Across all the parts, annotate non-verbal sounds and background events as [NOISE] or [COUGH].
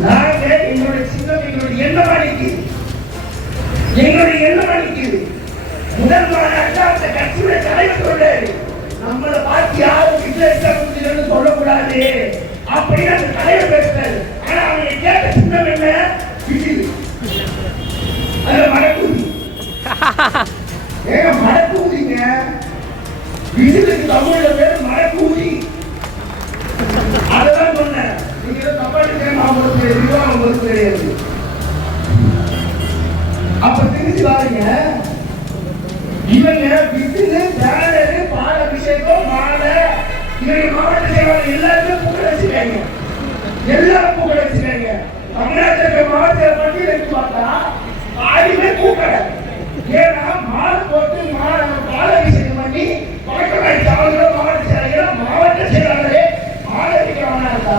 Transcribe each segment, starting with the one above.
நாங்க எங்களுடைய சின்னம் எங்களுடைய எண்ணம் அளிக்குது எங்களுடைய எண்ணம் அளிக்குது முதல் மாநாட்டில் அந்த கட்சியுடைய தலைவர் சொல்றாரு நம்மளை பார்த்து யாரும் விஜயசமுத்திரன்னு சொல்லக்கூடாது. அப்படின்னு அந்த தலைவர் பேசுறாரு. ஆனா அவங்க கேட்ட சின்னம் என்ன? விஜய் அது மடக்கூதி [LAUGHS] ஏங்க மடக்கூதிங்க விஜயுக்கு தமிழ்ல பேரு மடக்கூதி அதெல்லாம் சொன்னேன். அப்ப திருச்சி பாருங்க. இவங்க விசிலு பேனரு பால் அபிஷேகம் மாலை. இவங்க மாவட்ட செயலாளர் எல்லாருமே புகழ் வச்சிருக்காங்க. எல்லாரும் புகழ் வச்சிருக்காங்க. தமிழ்நாட்டில் மாவட்ட எடுத்து பார்த்தா ஆயுமே கூக்கடை ஏன்னா மாலை போட்டு பால் அபிஷேகம் பண்ணி பழக்கம் ஆயிடுச்சு அவங்க மாவட்ட செயலாளர் மாவட்ட செயலாளரே மாலை அடிக்கிறவனா இருந்தா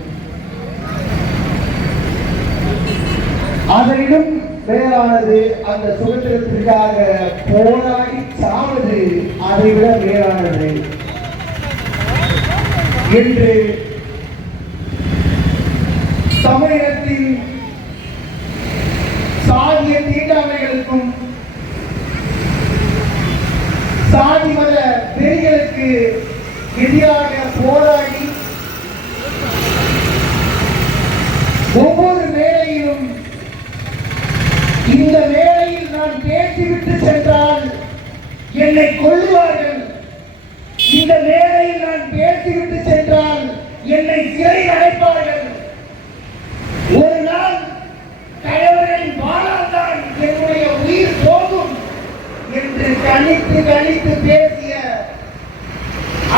அதனிலும் மேலானது அந்த சுதந்திரத்திற்காக போராடி சாவது அதைவிட மேலானது. என்று தமிழகத்தின் சாதிய தீண்டாமைகளுக்கும் சாதி மத வெறிகளுக்கு எதிராக போராடி ஒவ்வொரு மேடையிலும் இந்த மேடையில் நான் பேசிவிட்டு சென்றால் என்னை கொள்ளுவார்கள் இந்த மேடையில் நான் பேசிவிட்டு சென்றால் என்னை சிறை அடைப்பார்கள். ஒரு நாள் தலைவரின் பாலால்தான் என்னுடைய உயிர் போகும் என்று கணித்து கணித்து பேசிய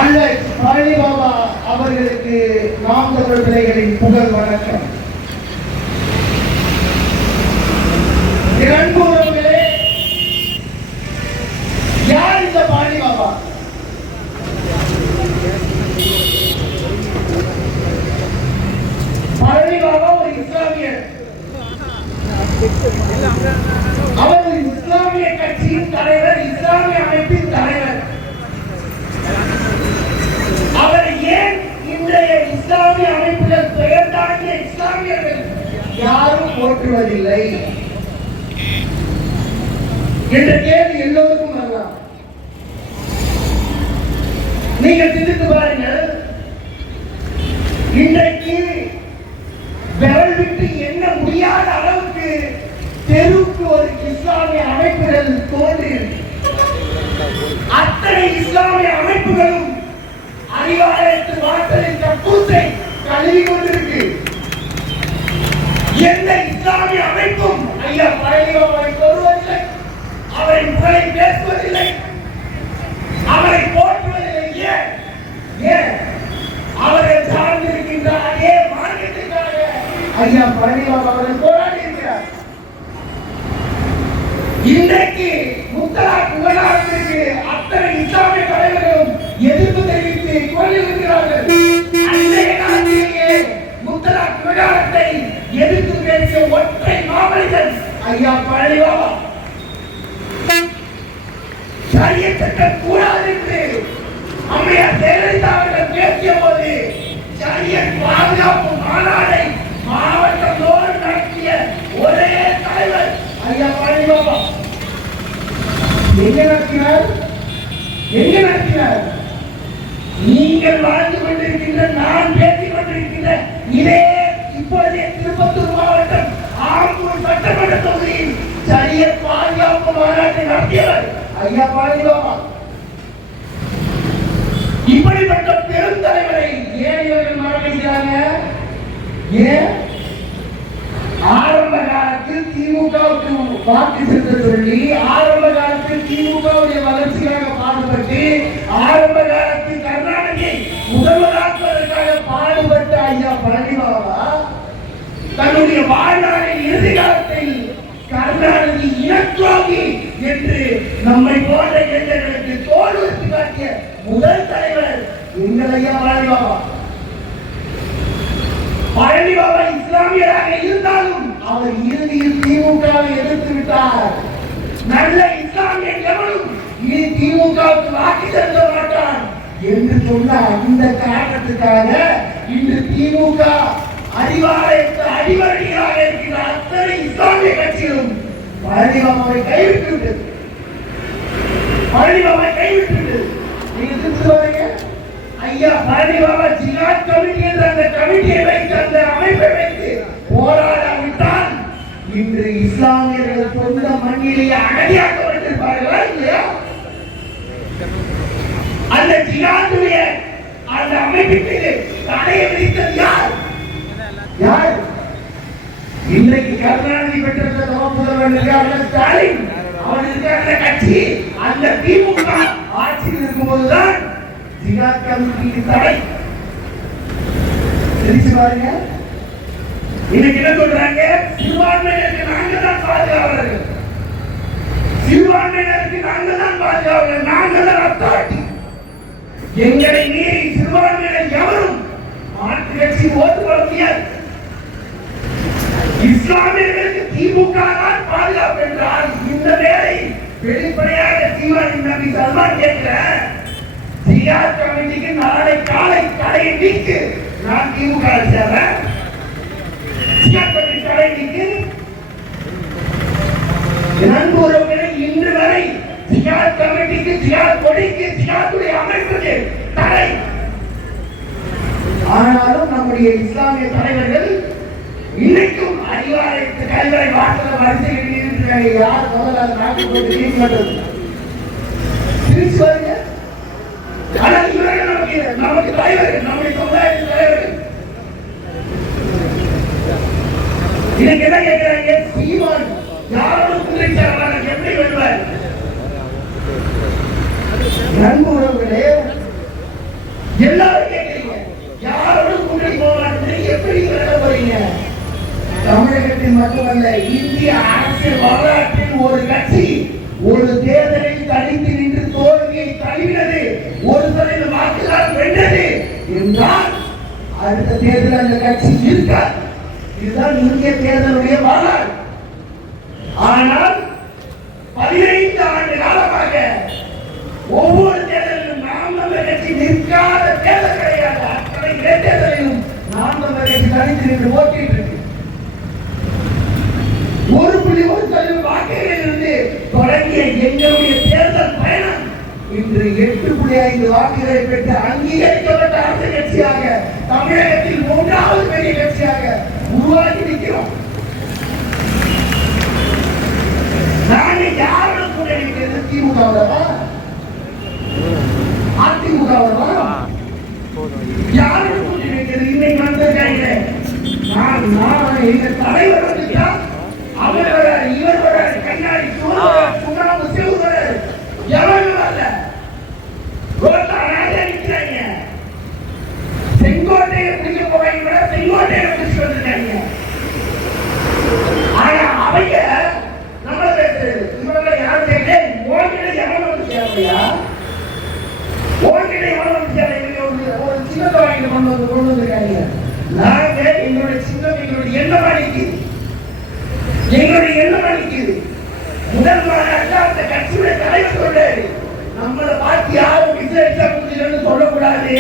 அல்ல பழனிபாபா அவர்களுக்கு நாம் தமிழ் பிள்ளைகளின் புகழ் வணக்கம் என் அன்பு உறவுகளே, யார் இந்த பழனிபாபா பழனிபாபா ஒரு இஸ்லாமியர் அவர் ஒரு இஸ்லாமிய கட்சியின் தலைவர் இஸ்லாமிய அமைப்பின் தலைவர் அவர் ஏன் இன்றைய இஸ்லாமிய அமைப்புகள் பெயர் தாங்கிய இஸ்லாமியர்கள் யாரும் போற்றுவதில்லை. என்ற கேள்வி எல்லோருக்கும் வரலாம். நீங்கள் சிந்தித்து பாருங்க இன்றைக்கு விரல் விட்டு என்ன முடியாத அளவுக்கு தெருவுக்கு ஒரு இஸ்லாமிய அமைப்புகள் தோன்றி அத்தனை இஸ்லாமிய அமைப்புகளும் அறிவாலயத்து வாசலின் கக்கூத்தை கழுவி கொண்டிருக்கு. எந்த இஸ்லாமிய அமைப்பும் ஐயா பழனிபாபாவை கொள்வதில்லை அவரின் புகழை பேசுவதில்லை. அவரை போற்றுவதில்லை. ஏன்? ஏன்? அவர்கள் சார்ந்திருக்கின்ற அதே மார்க்கத்திற்காக ஐயா பழனிபாபா அவர்கள் போராடி இருக்கிறார் இன்றைக்கு முத்தலாக் விவகாரத்திற்கு அத்தனை இஸ்லாமிய தலைவர்களும் எதிர்ப்பு தெரிவித்து குரல் இருக்கிறார்கள் அன்றைய காலத்திலேயே முத்தலாக் விவகாரத்தை எதிர்த்து பேசிய ஒற்றை மாமனிதன்? ஐயா பழனிபாபா சரிய சட்டம் கூடாது என்று அம்மையார் ஜெயலலிதா அவர்கள் பேசிய போது சரிய பாதுகாப்பு மாநாடை மாவட்டம் தோறும் நடத்திய ஒரே தலைவர் ஐயா பழனிபாபா எங்க நடத்தினார்? எங்க நடத்தினார்? நீங்கள் வாழ்ந்து கொண்டிருக்கின்ற நான் பேசிக் கொண்டிருக்கின்ற இதே இப்போதைய திருப்பத்தூர் மாவட்டம் ஆம்பூர் சட்டமன்ற தொகுதியில் சரிய பாதுகாப்பு மாநாட்டை நடத்தியவர் ஐயா பழனிபாபா இப்படிப்பட்ட பெருந்தலைவரை ஏன் இவர்கள் மரணிக்கிறாங்க ஏன் ஆரம்ப காலத்தில் திமுகவுக்கு வாக்கு செலுத்த சொல்லி ஆரம்ப காலத்தில் திமுகவுடைய வளர்ச்சிக்காக பாடுபட்டு ஆரம்ப காலத்தில் கர்நாடகை முதல்வராக்குவதற்காக பாடுபட்ட ஐயா பழனிவாவா தன்னுடைய வாழ்நாளின் இறுதி காலத்தில் கருணாநிதி இனத்துரோகி என்று நம்மை போன்ற இளைஞர்களுக்கு தோல் வைத்து காட்டிய முதல் தலைவர் எங்களையா வாழ்வாவா பழனி பாபா இஸ்லாமியராக இருந்தாலும் அவர் இறுதியில் திமுகவை எதிர்த்து விட்டார். நல்ல இஸ்லாமியன் எவனும் இனி திமுகவுக்கு வாக்கு செலுத்த மாட்டான் என்று சொன்ன அந்த காரணத்துக்காக இன்று திமுக அறிவாலயத்து அடிவரடிகளாக இருக்கிற அத்தனை இஸ்லாமிய கட்சிகளும் பழனி கைவிட்டு விட்டது. பழனி கைவிட்டு விட்டது. நீங்க திருச்சி வரீங்க ஐயா பழனி ஜிகாத் கமிட்டி என்ற அந்த கமிட்டியை வைத்து அந்த அமைப்பை வைத்து போராடாவிட்டால் இன்று இஸ்லாமியர்கள் சொந்த மண்ணிலேயே அகதியாக்கப்பட்டிருப்பார்களா இல்லையா? அந்த ஜிகாத்துடைய அந்த அமைப்பிற்கு தடையை விதித்தது யார் இன்றைக்கு கருணாநிதி பெற்ற முதல்வர் இருக்காங்க ஸ்டாலின் அவர் இருக்கிற அந்த கட்சி அந்த திமுக ஆட்சியில் இருக்கும்போதுதான் ஜிகா கமிட்டிக்கு தடை. தெரிஞ்சு பாருங்க. இன்னைக்கு என்ன சொல்றாங்க? சிறுபான்மையினருக்கு நாங்க தான் பாதுகாவலர்கள். சிறுபான்மையினருக்கு நாங்க தான் பாதுகாவலர்கள். நாங்க தான் அத்தாட்டி எங்களை மீறி சிறுபான்மையினர் எவரும் மாற்று கட்சி ஓட்டு வர முடியாது. இஸ்லாமியர்களுக்கு திமுக தான் பாதுகாப்பு என்றால் இந்த வேலை வெளிப்படையாக தீவாரி நபி சல்மான் கேட்கிற சிஆர் கமிட்டிக்கு நாளை காலை கடையை நீக்கு. நான் திமுக சேர்றேன். ஜிஆர் கமிட்டி கடை நீக்கு. நண்பு உறவுகளை இன்று வரை சிஆர் கமிட்டிக்கு சிஆர் கொடிக்கு ஜிஆருடைய அமைப்புக்கு தடை. ஆனாலும் நம்முடைய இஸ்லாமிய தலைவர்கள் இன்னைக்கும் அறிவாலயத்து கல்வரை வாசல வரிசையில் இருக்கிறாங்க யார் முதல்ல நாட்டு போட்டு நீட் பண்றது திருச்சி பாருங்க ஆனால் இவர்கள் நமக்கு நமக்கு தலைவர்கள் நம்முடைய சமுதாயத்தின் தலைவர்கள் இன்னைக்கு என்ன கேட்கிறாங்க? சீமான் யாரோட குதிரை எப்படி வருவார்? நண்பு உறவுகளே எல்லாரும் கேட்கிறீங்க யாரோட கூட்டணி போவான்னு எப்படி விளையாட போறீங்க தமிழகத்தில் மட்டுமல்ல இந்திய அரசியல் வரலாற்றில் ஒரு கட்சி ஒரு தேர்தலில் தனித்து நின்று தோல்வியை தழுவினது ஒரு தலையில் வாக்குதான் வென்றது என்றால் அடுத்த தேர்தல் அந்த கட்சி இருக்க இதுதான் இந்திய தேர்தலுடைய வரலாறு. ஆனால் பதினைந்து ஆண்டு காலமாக ஒவ்வொரு தேர்தலிலும் நாம் நம்ம கட்சி நிற்காத தேர்தல் கிடையாது. அத்தனை இடைத்தேர்தலிலும் நாம் நம்ம கட்சி தனித்து நின்று போட்டிட்டு இருக்கு. ஒரு புள்ளி ஒரு சதவீத வாக்குகளில் இருந்து தொடங்கிய எங்களுடைய தேர்தல் பயணம் இன்று எட்டு புள்ளி ஐந்து வாக்குகளை பெற்று அங்கீகரிக்கப்பட்ட அரசு கட்சியாக தமிழகத்தில் மூன்றாவது பெரிய கட்சியாக உருவாக்கி நிற்கிறோம். நாங்க யாரோட கூட இருக்கிறது திமுக அதிமுக யாரோட கூட இருக்கிறது இன்னைக்கு வந்திருக்காங்க. நான் நான் எங்க தலைவர் வந்துட்டா செங்கோட்டையை பிடிக்க போவாங்க செங்கோட்டையை பிடிச்சு வந்திருக்காங்க. ஆனா அவங்க நம்மள பேசுறது இவங்க யாரும் கேட்கல உன்கிட்ட எவன் வந்து சேரலையா உன்கிட்ட எவன் வந்து சேரலையா ஒரு- ஒரு சின்னத்தை வாங்கிட்டு கொண்டு வந்து கொண்டு வந்திருக்காங்க நாங்க எங்களுடைய சின்னம் எங்களுடைய எண்ணம் அளிக்குது என்னுடைய எண்ணம் அளிக்குது முதல் மாநாட்டில் அந்த கட்சியுடைய தலைவர் சொல்றாரு நம்மளை பார்த்து யாரும் விசாரிச்சா முடியலன்னு சொல்லக்கூடாது.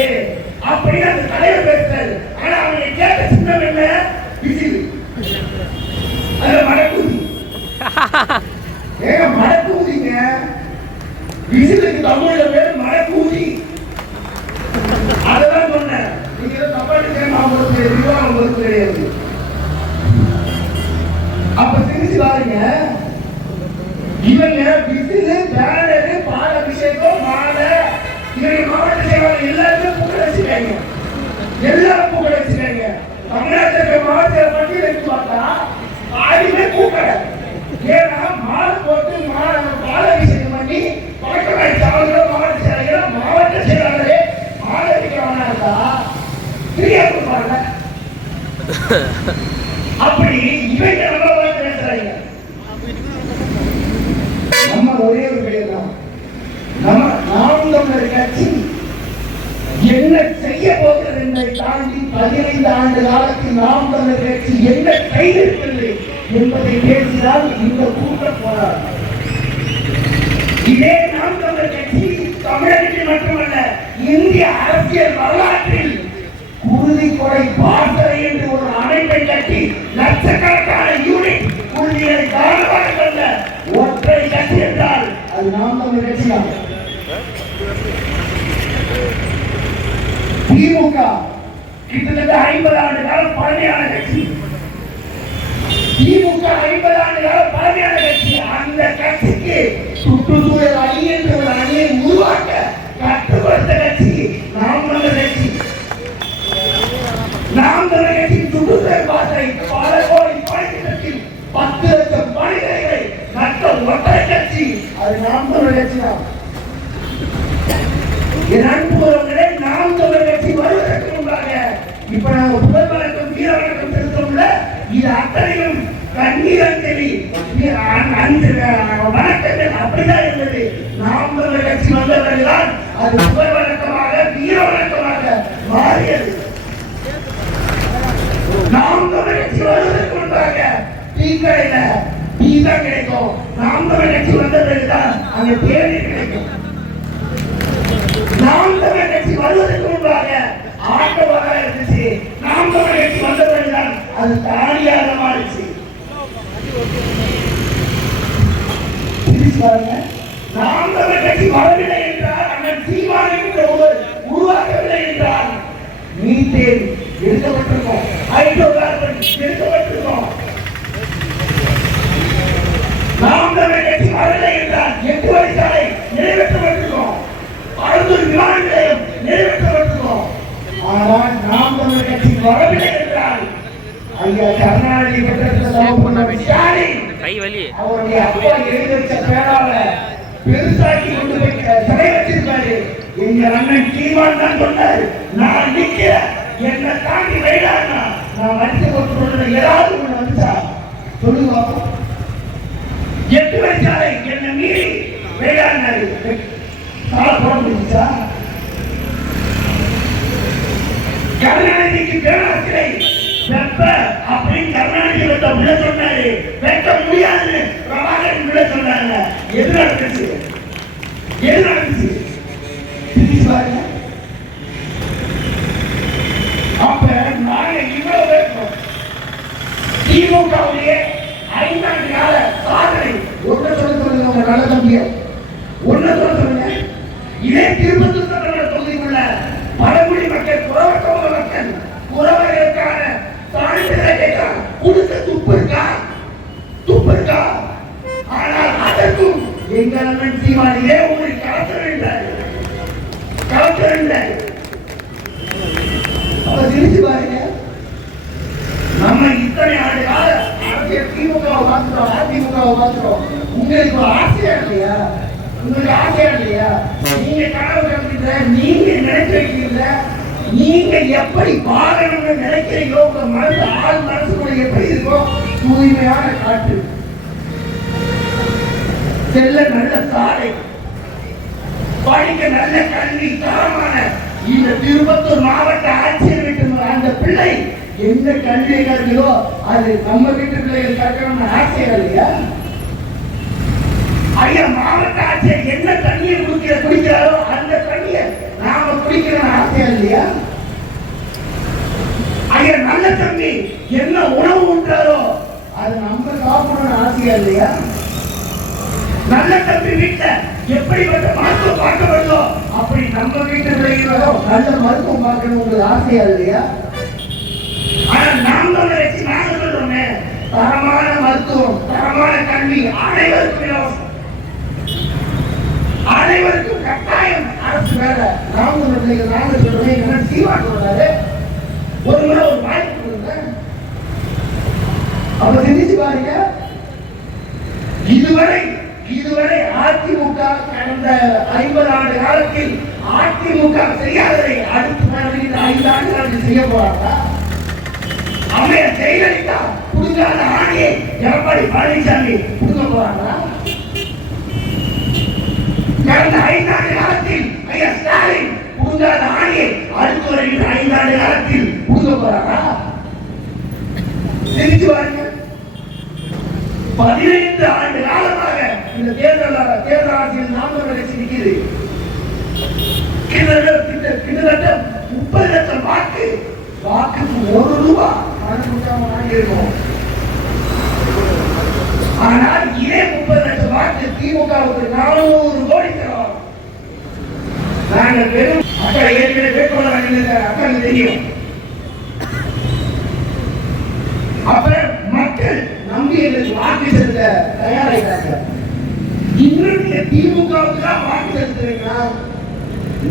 அப்படின்னு அந்த தலைவர் பேசுறாரு. ஆனா அவங்க கேட்ட சின்னம் என்ன? விசில். அது மடக்குதி. ஏங்க மடக்குதிங்க. விசிலுக்கு தமிழ்ல பேர் மடக்குதி. அதெல்லாம் சொன்னேன். நீங்க ஏதோ தப்பா நினைச்சா உங்களுக்கு விவாதம் உங்களுக்கு கிடையாது இவங்க விசிலு பேனரு பால் அபிஷேகம் மாலை. இவங்க மாவட்ட செயலாளர் எல்லாருமே புகழ் வச்சுக்காங்க எல்லாரும் புகழ் வச்சுக்காங்க தமிழ்நாட்டில் மாவட்ட பட்டியல் எடுத்து பார்த்தா ஆடிமே கூப்பிட ஏன்னா மாலை போட்டு மாலை பால் அபிஷேகம் பண்ணி பழக்கமாயிடுச்சு அவங்க மாவட்ட செயலாளர் மாவட்ட செயலாளரே மாலை அடிக்கிறவனா இருந்தா ஃப்ரீயா கொடுப்பாங்க அப்படி இவங்க நம்ம பார்த்து பேசுறாங்க நம்ம ஒரே ஒரு கிடையாது நம்ம நாம் தமிழர் கட்சி என்ன செய்ய போகிறது என்பதை தாண்டி பதினைந்து ஆண்டு காலத்தில் நாம் தமிழர் கட்சி என்ன செய்திருக்கிறது என்பதை பேசினால் இந்த கூட்டம் போராடும். இதே நாம் தமிழர் கட்சி தமிழகத்தில் மட்டுமல்ல இந்திய அரசியல் வரலாற்றில் குருதி கொடை பாசறை என்று ஒரு அமைப்பை கட்டி லட்சக்கணக்கான யூனிட் குருதிகளை தாழ்வாக கொண்ட ஒற்றை கட்சி என்றால் அது நாம் தான் கட்சி தான் திமுக கிட்டத்தட்ட ஐம்பது ஆண்டு காலம் பழமையான கட்சி. திமுக ஐம்பது ஆண்டு காலம் பழமையான கட்சி. அந்த கட்சிக்கு சுற்றுச்சூழல் அணி என்ற ஒரு அணியை உருவாக்க கட்டுப்படுத்த கட்சி நாம் தமிழர் கட்சி. நாம் தமிழர் கட்சி சுற்றுச்சூழல் பாசறை பல கோடி பணித்திட்டத்தில் பத்து லட்சம் மனிதர்களை நட்ட ஒற்றை கட்சி அது நாம் தமிழ் கட்சி தான். என் அன்பு உறவுகளே நாம் தமிழ் கட்சி வருவதற்கு முன்பாக இப்ப நாங்க புகழ் வழக்கம் வீர வழக்கம் செலுத்தோம்ல இது அத்தனையும் கண்ணீர் அஞ்சலி அந்த- வணக்கங்கள் அப்படிதான் இருந்தது. நாம் தமிழ் கட்சி வந்தவர்கள்தான் அது புகழ் வழக்கமாக வீர வழக்கமாக மாறியது. நாம் தமிழ் கட்சி வருவதற்கு முன்பாக டீ கடையில டீ தான் கிடைக்கும். நாம் தமிழர் கட்சி வந்த பிறகுதான் அங்க தேநீர் கிடைக்கும். நாம் தமிழ் கட்சி வருவதற்கு முன்பாக ஆட்டமாக இருந்துச்சு. நாம் தமிழ் கட்சி வந்த பிறகுதான் அது தானியாக மாறிச்சு பாருங்க. நாம் தமிழர் கட்சி வரவில்லை என்றால் அண்ணன் சீமான் என்ற ஒருவர் உருவாக்கவில்லை என்றால் மீத்தேன் எடுக்கப்பட்டிருக்கோம். ஹைட்ரோ கார்பன் எடுக்கப்பட்டிருக்கோம் நாம் தமிழர் கட்சி வரவில்லை என்றால் எட்டு வழிச்சாலை நிறைவேற்றப்பட்டிருக்கோம் அழுத்தூர் விமான நிலையம் நிறைவேற்றப்பட்டிருக்கோம் ஆனால் நாம் தமிழர் கட்சி வரவில்லை என்றால் ஐயா கருணாநிதி பெற்ற ஸ்டாலின் கை வலி. அவருடைய அப்பா எழுதி வச்ச பேரால பெருசாக்கி கொண்டு போய் சிலை வச்சிருக்காரு. எங்க அண்ணன் சீமான் தான் சொன்னாரு நான் நிக்கிறேன். என்ன தாண்டி வைடானா நான் சொல்றது ஏதாவது ஒண்ணு வந்துச்சா? சொல்லுங்க பாப்போம் எட்டு வயசாலை என்ன மீறி வைடானாரு கால போட முடிஞ்சா கருணாநிதிக்கு பேராசிரை வெப்ப அப்படின்னு கருணாநிதி வெட்ட உள்ள சொன்னாரு. வெட்ட முடியாதுன்னு பிரபாகரன் உள்ள சொன்னாங்க எது நடந்துச்சு எது நடந்துச்சு பாருங்க. அப்ப நாங்க இவ்வளவு பேசுறோம் திமுகவுடைய ஐந்தாண்டு கால சாதனை. ஒன்று சொல்ல சொல்லுங்க உங்க நல்ல தம்பியை ஒண்ணு சொல்லுங்க. இதே திருப்பத்தூர் சட்டமன்ற தொகுதிக்குள்ள பழங்குடி மக்கள் குறவர் சமூக மக்கள் குறவர்களுக்கான சான்றிதழை கேட்கிறாங்க கொடுத்த துப்பு இருக்கா? துப்பு இருக்கா? ஆனால் அதற்கும் எங்க அண்ணன் சீமான் இதே பாருங்க. நம்ம இத்தனை ஆண்டு கால அரசியல் திமுகவை பார்த்துட்டோம் அதிமுகவை பார்த்துட்டோம். உங்களுக்கு ஆசையா இல்லையா? உங்களுக்கு ஆசையா இல்லையா? நீங்க கனவு கண்டுக்கிற நீங்க நினைச்சு வைக்கிறீங்க நீங்க எப்படி வாழணும்னு நினைக்கிறீங்களோ உங்க மனசு ஆள் மனசுக்குள்ள எப்படி இருக்கோ தூய்மையான காற்று. செல்ல நல்ல சாலை. படிக்க நல்ல கல்வி தரமான. இந்த திருப்பத்தூர் மாவட்ட ஆட்சியர் வீட்டு அந்த பிள்ளை எந்த கல்வியை கற்கிறோ அது நம்ம வீட்டு பிள்ளைகள் கற்கணும்னு ஆசையா இல்லையா? ஐயா மாவட்ட ஆட்சியர் என்ன தண்ணியை குடிக்கிற குடிக்கிறாரோ அந்த தண்ணியை நாம குடிக்கணும்னு ஆசையா இல்லையா? ஐயா நல்ல தம்பி என்ன உணவு உண்டாரோ அது நம்ம சாப்பிடணும்னு ஆசையா இல்லையா? நல்ல தம்பி வீட்டுல எப்படிப்பட்ட மருத்துவம் பார்க்க வேண்டும் அப்படி நம்ம வீட்டு பிள்ளைகளோ நல்ல மருத்துவம் பார்க்கணும் உங்களுக்கு ஆசையா இல்லையா? ஆனா நாம வச்சு நாங்க சொல்றோமே தரமான மருத்துவம் தரமான கல்வி அனைவருக்கும் இலவசம் அனைவருக்கும் கட்டாயம் அரசு வேலை ராமன் ஒரு பிள்ளைங்க நாங்க சொல்றோம் என்ன சீவா சொல்றாரு ஒரு முறை ஒரு வாய்ப்பு கொடுங்க. அப்ப சிந்திச்சு பாருங்க. இதுவரை இதுவரை அதிமுக கடந்த ஐம்பது ஆண்டு காலத்தில் அதிமுக செய்யாததை அடுத்து வருகின்ற ஐந்து ஆண்டுகளுக்கு செய்ய போறாங்க அம்மையார் ஜெயலலிதா பழனிசாமி கொடுக்க போறாங்களா? கடந்த ஐந்தாண்டு காலத்தில் ஐயா ஸ்டாலின் புகுந்தாத ஆணையை அடுத்து வருகின்ற ஐந்தாண்டு காலத்தில் புகுந்த போறாரா? தெரிஞ்சு பாருங்க. பதினைந்து ஆண்டு காலமாக இந்த தேர்தல் தேர்தல் ஆட்சியில் நாம கட்சி நிற்கிறது கிட்டத்தட்ட முப்பது லட்சம் வாக்கு வாக்குக்கு ஒரு ரூபா பணம் கொடுக்காம வாங்கியிருக்கோம். ஆனால் இதே முப்பது லட்சம் வாக்கு திமுகவுக்கு நானூறு கோடி தரோம் நாங்கள் வெறும் மக்கள் ஏற்கனவே வேட்பாளர் அணிந்திருக்கிற மக்கள் தெரியும். அப்புறம் மக்கள் நம்பி எங்களுக்கு வாக்கு செலுத்த தயாராகிறாங்க இன்னும் நீங்க திமுகவுக்கு தான் வாக்கு செலுத்துறீங்களா?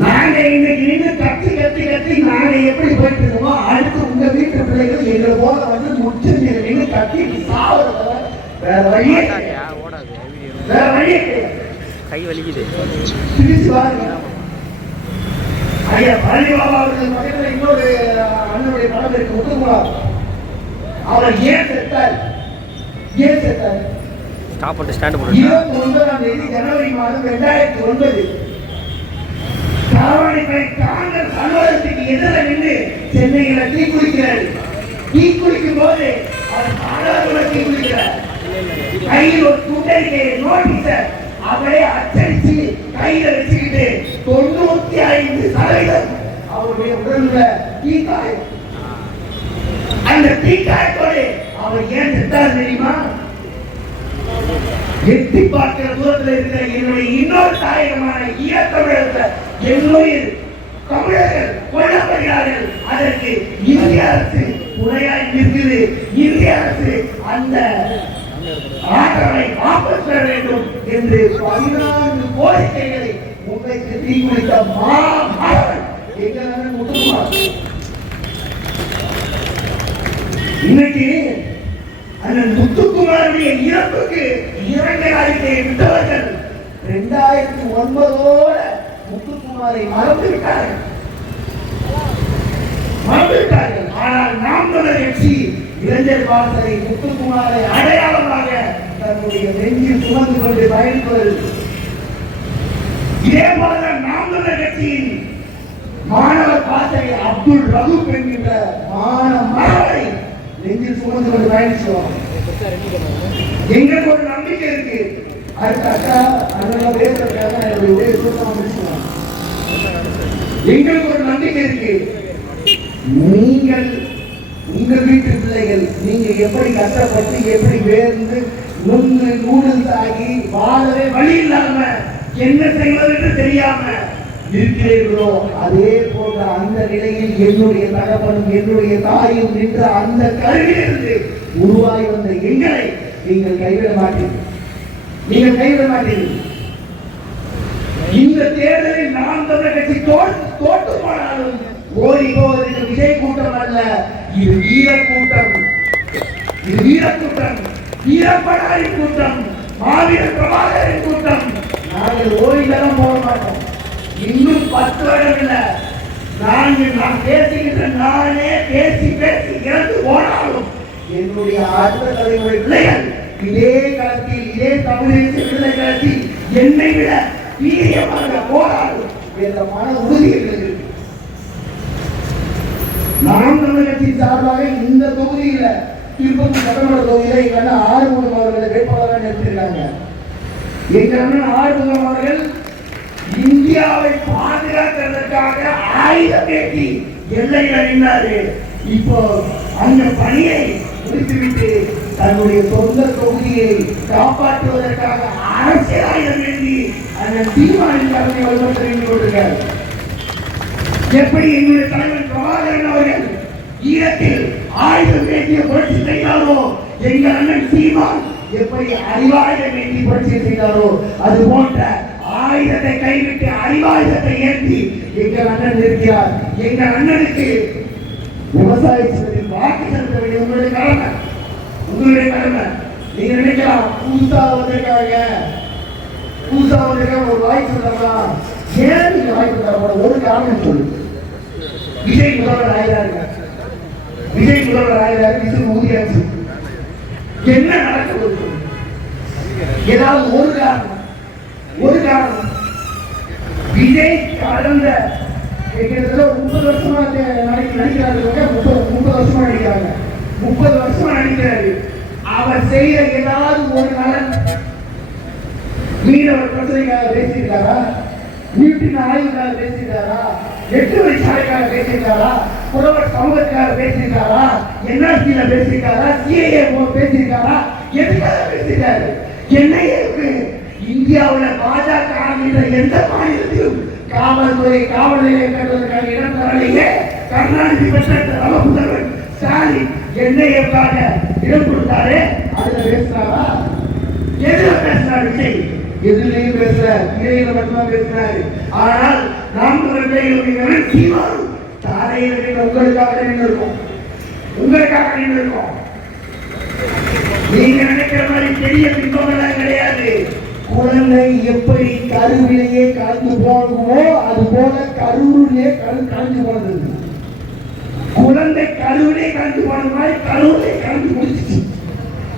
நாங்க இன்னைக்கு நின்று கத்தி கத்தி கத்தி நாங்க எப்படி போயிட்டு இருக்கோமோ அடுத்து உங்க வீட்டு பிள்ளைகள் எங்களை போல வந்து முச்சந்தில நின்று கத்தி சாவத வேற ஓடாது கிடையாது. கை வலிக்குது. ஐயா பழனி பாபா அவர்கள் பக்கத்துல இன்னொரு அண்ணனுடைய படம் இருக்கு. முத்துக்குமார் அவர் ஏன் செத்தார்? ஏன் செத்தார்? ஸ்டாப் பண்ணிட்டு ஸ்டாண்டு போட்டு இருபத்தி ஒன்பதாம் தேதி ஜனவரி மாதம் இரண்டாயிரத்தி ஒன்பது. தாவணிப்பை காங்கிரஸ் அலுவலகத்துக்கு எதிர நின்று சென்னையில தீ குளிக்கிறார் தீ குளிக்கும் போது அவர் மாணவர்களை தீ குளிக்கிறார் கையில் ஒரு துண்டறிக்கை நோட்டீஸ அவரே அச்சடிச்சு கையில வச்சுக்கிட்டு தொண்ணூத்தி ஐந்து சதவீதம் அவருடைய உடல்ல தீக்காயம் அந்த தீக்காயத்தோடு அவர் ஏன் செத்தார் தெரியுமா? எட்டி பார்க்கிற தூரத்தில் இருக்கிற என்னுடைய இன்னொரு தாயகமான ஈழத்தமிழகத்துல என்னுடைய தமிழர்கள் கொல்லப்படுகிறார்கள். அதற்கு இந்திய அரசு துணையாய் நிற்குது. இந்திய அரசு அந்த ஆற்றலை வாபஸ் பெற வேண்டும் என்று பதினான்கு கோரிக்கைகளை முன்வைத்து தீக்குளித்த மா மாணவன் எங்கள் அண்ணன் இன்னைக்கு அண்ணன் முத்துக்குமாருடைய இறப்புக்கு இரண்டு அறிக்கையை விட்டவர்கள் இரண்டாயிரத்தி ஒன்பதோட முத்துக்குமாரை மறந்து விட்டார்கள் மறந்துவிட்டார்கள். ஆனால் நாம் தொடர் கட்சி இளைஞர் வாசலை முத்துக்குமாரை அடையாளமாக தன்னுடைய நெஞ்சில் சுமந்து கொண்டு பயணிப்பது. இதே போல நாம் தொடர் கட்சியின் மாணவர் பாசறை அப்துல் ரகுப் என்கின்ற மாணவ மாணவரை நெஞ்சில் சுமந்து கொண்டு பயணிச்சோம் எங்களுக்கு ஒரு நம்பிக்கை இருக்கு. அடுத்த அக்கா அதெல்லாம் பேசுறதுக்காக என்னுடைய உடைய சுத்தமாக எங்களுக்கு ஒரு நம்பிக்கை இருக்கு. நீங்கள் உங்க வீட்டு பிள்ளைகள் நீங்க எப்படி கஷ்டப்பட்டு எப்படி வேர்ந்து நுண்ணு நூடுல்ஸ் தாகி வாழவே வழி இல்லாம என்ன செய்வதென்று தெரியாம இருக்கிறீர்களோ அதே போன்ற அந்த நிலையில் என்னுடைய தகப்பனும் என்னுடைய தாயும் நின்ற அந்த கருவிலிருந்து உருவாகி வந்த எங்களை நீங்கள் கைவிட மாட்டீர்கள். நீங்கள் கைவிட மாட்டீர்கள். இந்த தேர்தலில் நாம் தமிழக கட்சி தோல் தோட்டு போனாலும் ஓடி போவதற்கு விஜய் கூட்டம் அல்ல இது வீர கூட்டம் இது வீர கூட்டம் வீரப்படாரின் கூட்டம் மாவீர பிரபாகரின் கூட்டம். நாங்கள் ஓடிலாம் போக மாட்டோம். இன்னும் பத்து வருடம் இல்லை. நாங்கள் நான் பேசுகின்ற நானே பேசி பேசி இறந்து போனாலும் என்னுடைய அடுத்த தலைமுறை பிள்ளைகள் இதே களத்தில் இதே தமிழக பிள்ளை களத்தில் என்னை விட வீரியமாக போராடும் என்ற மன உறுதி இருக்கிறது நாம் தமிழகத்தின் சார்பாக இந்த தொகுதியில திருப்பதி சட்டமன்ற தொகுதியில எங்க ஆறுமுகம் அவர்களை வேட்பாளராக நிறுத்திருக்காங்க எங்க அண்ணன் ஆறுமுகம் அவர்கள் இந்தியாவை பாதுகாக்கிறதுக்காக ஆயுதம் ஏற்றி எல்லையில் அறிந்தாரு இப்போ அந்த பணியை முடித்துவிட்டு தன்னுடைய சொந்த தொகுதியை காப்பாற்றுவதற்காக அரசியல் ஆயுதம் ஏற்றி அந்த தீர்மானம் தலைமை வலுப்படுத்தி கொண்டிருக்கார் எப்படி எங்களுடைய தலைவர் பிரபாகரன் அவர்கள் ஈரத்தில் ஆயுதம் ஏற்றிய புரட்சி செய்தாரோ? எங்கள் அண்ணன் சீமான் எப்படி அறிவாயுதம் ஏற்றி புரட்சி செய்தாரோ? அது போன்ற ஆயுதத்தை கைவிட்டு அறிவாயுதத்தை ஏற்றி எங்கள் அண்ணன் இருக்கிறார் எங்கள் அண்ணனுக்கு விவசாயத்தில் வாக்கு செலுத்த வேண்டிய உங்களுடைய கடமை. உங்களுடைய கடமை. நீங்க நினைக்கலாம் புதுசா வந்திருக்காங்க. புதுசா வந்திருக்காங்க ஒரு வாய்ப்பு தரலாம். ஏன் நீங்க வாய்ப்பு ஒரு காரணம் சொல்லு. விஜய் முதல்வர் ஆகிறாருங்க விஜய் முதல்வர் ஆகிறாரு இது ஊதியாச்சு. என்ன நடக்கிறது ஏதாவது ஒரு காரணம். ஒரு காரணம். விஜய் கடந்த கிட்டத்தட்ட முப்பது வருஷமா நடி- நடிக்கிறாங்க முப்பது முப்பது வருஷமா நடிக்கிறாங்க. முப்பது வருஷமா நடிக்கிறாரு. அவர் செய்யற ஏதாவது ஒரு நலன். மீனவர் பிரச்சனைக்காக பேசியிருக்காரா? வீட்டின் ஆய்வுக்காக பேசியிருக்காரா? எட்டு வழிச்சாலைக்காக பேசியிருக்காரா? புலவர் சமூகத்துக்காக பேசியிருக்காரா? என்ஆர்சியில பேசியிருக்காரா? சிஏஏ பேசியிருக்காரா? எதுக்காக பேசியிருக்காரு? என்னையே இருக்கு. இந்தியாவுல பாஜக ஆளுகின்ற எந்த மாநிலத்திலும் காவல்துறை காவல் நிலையம் கட்டுவதற்கான இடம் தரலையே. கருணாநிதி பெற்ற நம்ம முதல்வர் ஸ்டாலின் என்ஐஏக்காக இடம் கொடுத்தாரு. அதுல பேசுறாரா? எதுல பேசுறாரு விஜய்? எதுலையும் பேசுற இறையில மட்டும்தான் பேசுறாரு. ஆனால் நாம் ரெண்டையும் சீமான் தாரையில் உங்களுக்காக நின்று இருக்கோம் உங்களுக்காக நின்று இருக்கோம் நீங்க நினைக்கிற மாதிரி பெரிய பின்பமெல்லாம் கிடையாது. குழந்தை எப்படி கருவிலேயே கலந்து போகுமோ அது போல கருவிலே கலந்து கலந்து போனது. குழந்தை கருவிலே கலந்து போன மாதிரி கருவிலே கலந்து முடிச்சிச்சு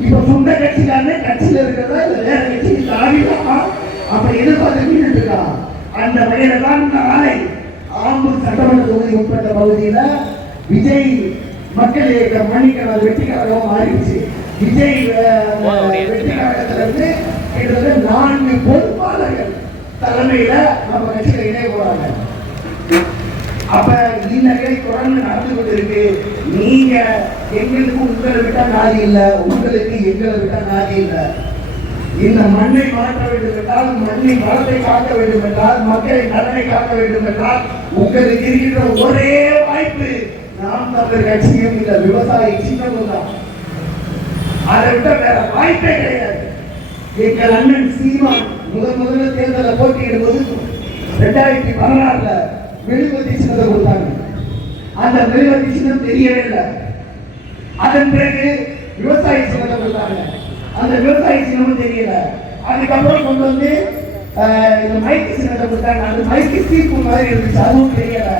இப்ப சொந்த கட்சிக்காரனே கட்சியில இருக்கிறதா இல்ல வேற கட்சிக்கு தாவிடலாமா அப்ப எதிர்பார்த்து இருக்கா அந்த வகையில தான் நாளை ஆம்பூர் சட்டமன்ற தொகுதி உட்பட்ட பகுதியில விஜய் மக்கள் இயக்க மணிக்கணர் வெற்றி கழகம் மாறிடுச்சு. விஜய் வெற்றி கழகத்துல இருந்து கிட்டத்தட்ட நான்கு பொறுப்பாளர்கள் தலைமையில நம்ம கட்சியில இணைய போறாங்க. அப்ப நிலை தொடர்ந்து நடந்து கொண்டிருக்கு. நீங்க எங்களுக்கு உங்களை விட்டா நாதி இல்ல உங்களுக்கு எங்களை விட்டா நாதி இல்ல. இந்த மண்ணை மாற்ற வேண்டும் என்றால் மண்ணின் வளத்தை காக்க வேண்டும் என்றால் மக்களின் நலனை காக்க வேண்டும் என்றால் உங்களுக்கு இருக்கின்ற ஒரே வாய்ப்பு நாம் தமிழர் கட்சியும் இந்த விவசாயி சின்னமும் தான். அதை விட வேற வாய்ப்பே கிடையாது. எங்கள் அண்ணன் சீமான் முதல் முதல்ல தேர்தலில் போட்டியிடும் போது ரெண்டாயிரத்தி பதினாறுல மெழுகுவர்த்தி சின்னத்தை கொடுத்தாங்க. அந்த மெழுகுவர்த்தி சின்னம் தெரியவே இல்லை. அதன் பிறகு விவசாய சின்னத்தை கொடுத்தாங்க. அந்த விவசாய சின்னமும் தெரியல. அதுக்கப்புறம் கொண்டு வந்து இந்த மைக்கு சின்னத்தை கொடுத்தாங்க. அந்த மைக்கு சீப்பு மாதிரி இருந்துச்சு. அதுவும் தெரியல.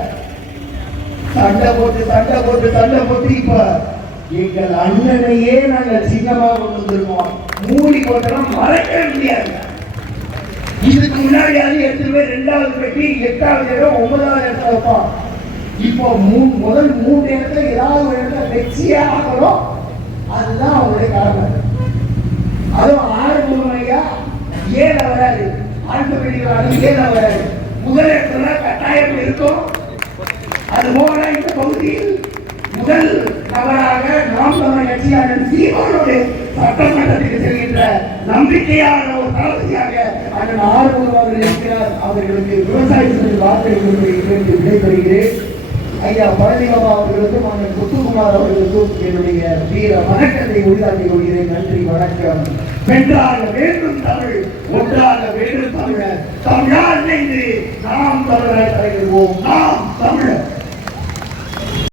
சண்டை போட்டு சண்டை போட்டு சண்டை போட்டு இப்ப எங்கள் அண்ணனையே நாங்கள் சின்னமா கொண்டு வந்திருக்கோம் மூடி போட்டெல்லாம் மறக்கவே முடியாது. இதுக்கு முன்னாடி அது எட்டு பேர் ரெண்டாவது பெட்டி எட்டாவது இடம் ஒன்பதாவது இடத்துல வைப்போம். இப்போ மூணு முதல் மூணு இடத்துல ஏதாவது ஒரு இடத்துல வெச்சியே ஆகணும். அதுதான் அவங்களுடைய கடமை. வராது. ஆண்டு வெளியில் வராது முதல் இடத்துல கட்டாயம் இருக்கும். அது போல இந்த பகுதியில் முதல் நபராக நாம் தமிழ் கட்சியான சீமானுடைய சட்டமன்றத்திற்கு செல்கின்ற நம்பிக்கையான ஒரு தளபதியாக அண்ணன் ஆர்வமாக அவர்கள் இருக்கிறார். அவர்களுக்கு விவசாயத்திற்கு வார்த்தை கொடுக்கிறேன் விடைபெறுகிறேன். ஐயா பழனிபாபா அவர்களுக்கும் அண்ணன் முத்துக்குமார் அவர்களுக்கும் என்னுடைய வீர வணக்கத்தை உரிதாக்கிக் கொள்கிறேன். நன்றி வணக்கம். வென்றாக வேண்டும் தமிழ் ஒன்றாக வேண்டும் தமிழர். தமிழால் இணைந்து நாம் தமிழர் தலைவிடுவோம் நாம் தமிழர்.